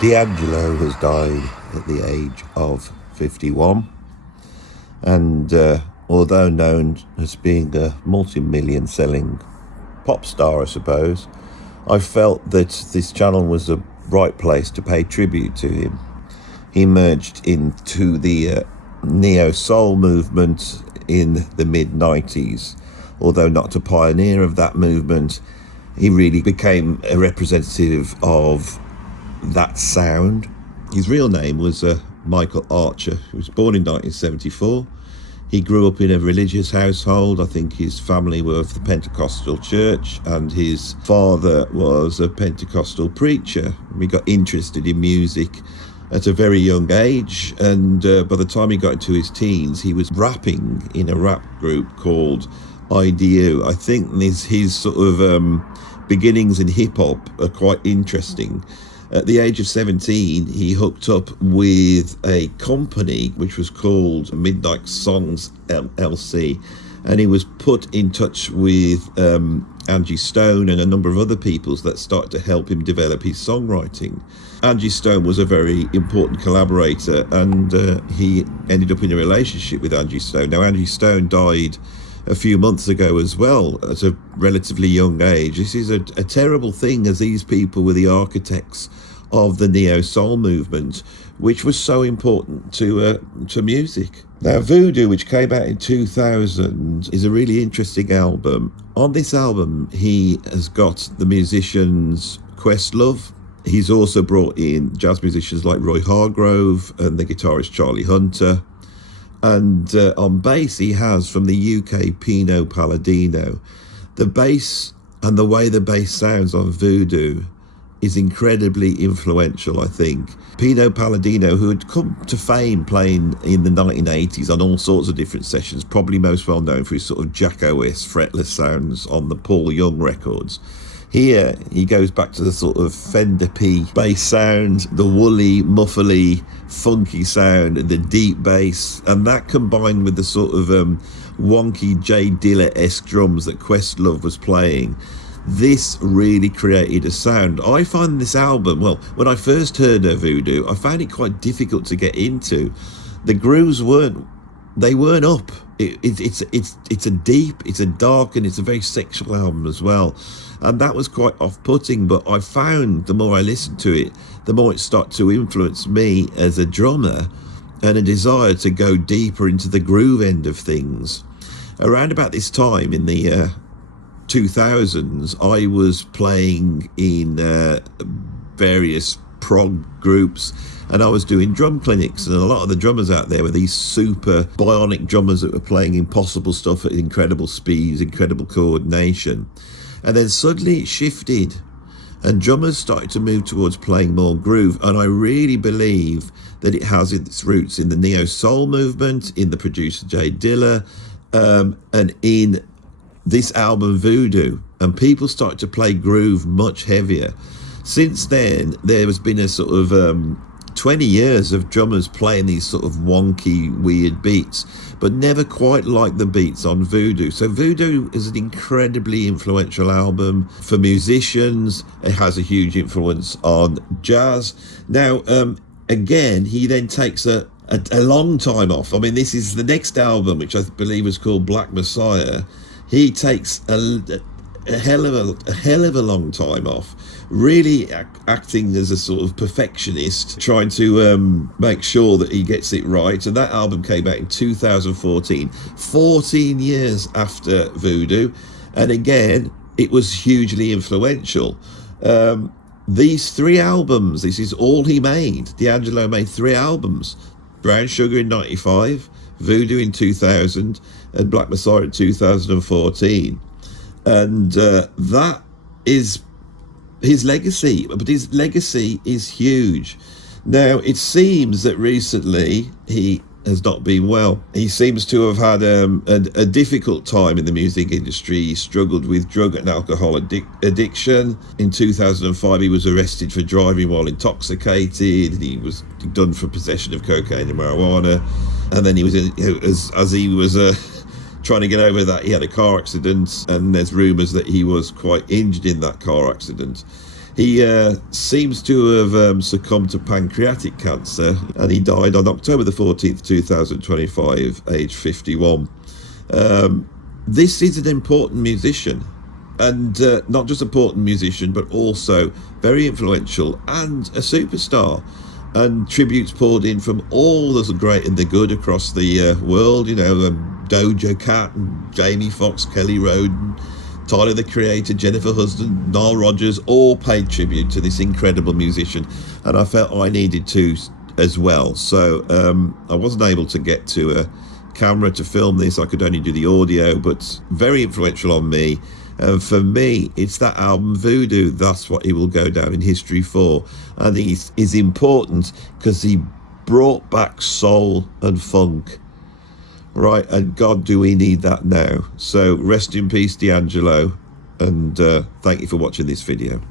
D'Angelo has died at the age of 51, and although known as being a multi-million selling pop star, I suppose, I felt that this channel was the right place to pay tribute to him. He merged into the neo-soul movement in the mid-90s. Although not a pioneer of that movement, he really became a representative of that sound. His real name was Michael Archer. He was born in 1974. He grew up in a religious household. I think his family were of the Pentecostal church, and his father was a Pentecostal preacher. He got interested in music at a very young age, and by the time he got into his teens, he was rapping in a rap group called IDU. I think his sort of beginnings in hip-hop are quite interesting. At the age of 17, he hooked up with a company which was called Midnight Songs LLC, and he was put in touch with Angie Stone and a number of other people that started to help him develop his songwriting. Angie Stone was a very important collaborator, and he ended up in a relationship with Angie Stone. Now, Angie Stone died a few months ago as well, at a relatively young age. This is a terrible thing, as these people were the architects of the neo-soul movement, which was so important to music. Now, Voodoo, which came out in 2000, is a really interesting album. On this album, he has got the musicians Questlove. He's also brought in jazz musicians like Roy Hargrove and the guitarist Charlie Hunter. And on bass, he has, from the UK, Pino Palladino. The bass and the way the bass sounds on Voodoo is incredibly influential, I think. Pino Palladino, who had come to fame playing in the 1980s on all sorts of different sessions, probably most well known for his sort of Jacko-esque fretless sounds on the Paul Young records. Here, he goes back to the sort of Fender P bass sound, the woolly, muffly, funky sound, the deep bass, and that combined with the sort of wonky Jay Dilla-esque drums that Questlove was playing, this really created a sound. I find this album, well, when I first heard of Voodoo, I found it quite difficult to get into. The grooves weren't up. It's a deep, it's a dark, and it's a very sexual album as well. And that was quite off-putting, but I found the more I listened to it, the more it started to influence me as a drummer and a desire to go deeper into the groove end of things. Around about this time in the 2000s, I was playing in various prog groups, and I was doing drum clinics, and a lot of the drummers out there were these super bionic drummers that were playing impossible stuff at incredible speeds, incredible coordination. And then suddenly it shifted, and drummers started to move towards playing more groove. And I really believe that it has its roots in the neo-soul movement, in the producer Jay Dilla, and in this album Voodoo. And people started to play groove much heavier. Since then, there has been a sort of 20 years of drummers playing these sort of wonky, weird beats, but never quite like the beats on Voodoo. So Voodoo is an incredibly influential album for musicians. It has a huge influence on jazz. Now, again, he then takes a long time off. I mean, this is the next album, which I believe is called Black Messiah. He takes a hell of a long time off, really acting as a sort of perfectionist, trying to make sure that he gets it right. And that album came out in 2014, 14 years after Voodoo, and again it was hugely influential. These three albums, this is all he made. D'Angelo made three albums: Brown Sugar in 95, Voodoo in 2000, and Black Messiah in 2014. And that is his legacy, but his legacy is huge. Now, it seems that recently he has not been well. He seems to have had a difficult time in the music industry. He struggled with drug and alcohol addiction. In 2005, he was arrested for driving while intoxicated. He was done for possession of cocaine and marijuana. And then he was, as he was trying to get over that, he had a car accident, and there's rumours that he was quite injured in that car accident. He seems to have succumbed to pancreatic cancer, and he died on October the 14th, 2025, age 51. This is an important musician, and not just an important musician, but also very influential and a superstar. And tributes poured in from all the great and the good across the world, you know, Doja Cat and Jamie Foxx, Kelly Rowland, Tyler the Creator, Jennifer Hudson, Nile Rodgers, all paid tribute to this incredible musician, and I felt I needed to as well. So I wasn't able to get to a camera to film this. I could only do the audio, but very influential on me. For me, it's that album Voodoo. That's what he will go down in history for. I think it's important because he brought back soul and funk. Right, and God, do we need that now. So rest in peace, D'Angelo, and thank you for watching this video.